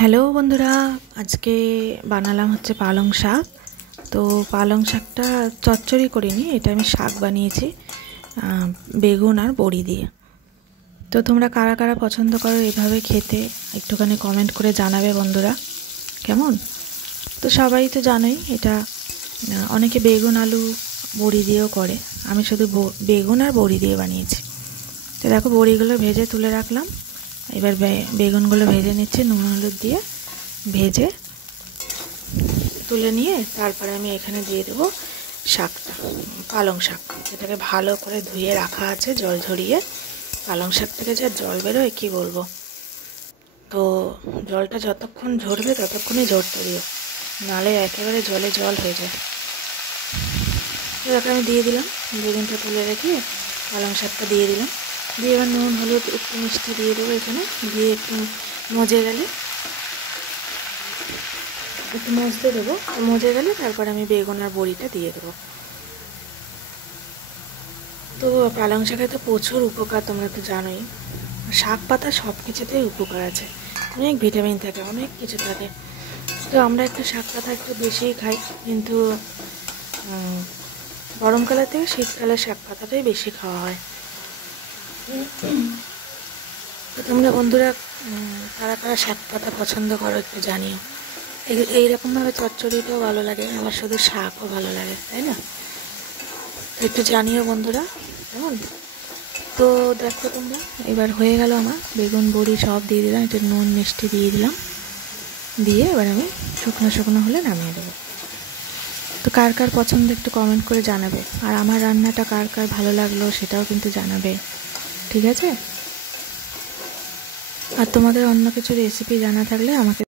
Hello বন্ধুরা, আজকে বানালাম হচ্ছে পালং শাক। তো পালং শাকটা চচ্চড়ি করিনি, এটা আমি শাক বানিয়েছি বেগুন আর বড়ি দিয়ে। তো তোমরা কারা কারা পছন্দ করো এভাবে খেতে একটুখানি কমেন্ট করে জানাবে বন্ধুরা, কেমন? তো সবাই তো জানোই এটা, অনেকে বেগুন আলু বড়ি দিয়েও করে, আমি শুধু বেগুন আর বড়ি দিয়ে বানিয়েছি। তো দেখো বড়িগুলো ভেজে তুলে রাখলাম, এবার বেগুনগুলো ভেজে নিচ্ছি নুন হলুদ দিয়ে, ভেজে তুলে নিয়ে তারপরে আমি এখানে দিয়ে দেবো শাকটা, পালং শাক, এটাকে ভালো করে ধুয়ে রাখা আছে জল ঝরিয়ে। পালং শাক থেকে যা জল বেরোয় কী বলবো। তো জলটা যতক্ষণ ঝরবে ততক্ষণই ঝরতে দিও, নালে একেবারে জলে জল হয়ে যায়। এটাকে আমি দিয়ে দিলাম, বেগুনটা তুলে রেখে পালং শাকটা দিয়ে দিলাম, দিয়ে এবার নুন হলুদ একটু মিষ্টি দিয়ে দেবো এখানে, দিয়ে একটু মজে গেলে, একটু মজতে দেবো, মজে গেলে তারপর আমি বেগুন আর বড়িটা দিয়ে দেবো। তো পালং শাকে তো প্রচুর উপকার, তোমরা তো জানোই। শাক পাতা সব কিছুতেই উপকার আছে, অনেক ভিটামিন থাকে, অনেক কিছু থাকে। তো আমরা একটু শাক পাতা একটু বেশিই খাই, কিন্তু গরমকালের থেকে শীতকালে শাক পাতাটাই বেশি খাওয়া হয়। তো তোমরা বন্ধুরা কারা কারা শাক পাতা পছন্দ করো একটু জানিও। এইরকমভাবে চচ্চড়িটাও ভালো লাগে, আমার শুধু শাকও ভালো লাগে, তাই না? একটু জানিও বন্ধুরা, কেমন? তো দেখো তোমরা, এবার হয়ে গেল আমার বেগুন বড়ি সব দিয়ে দিলাম, একটু নুন মিষ্টি দিয়ে দিলাম, দিয়ে এবার আমি শুকনো শুকনো হলে নামিয়ে দেবো। তো কার কার পছন্দ একটু কমেন্ট করে জানাবে, আর আমার রান্নাটা কার কার ভালো লাগলো সেটাও কিন্তু জানাবে, ঠিক আছে? আর তোমাদের অন্য কিছু রেসিপি জানা থাকলে আমাকে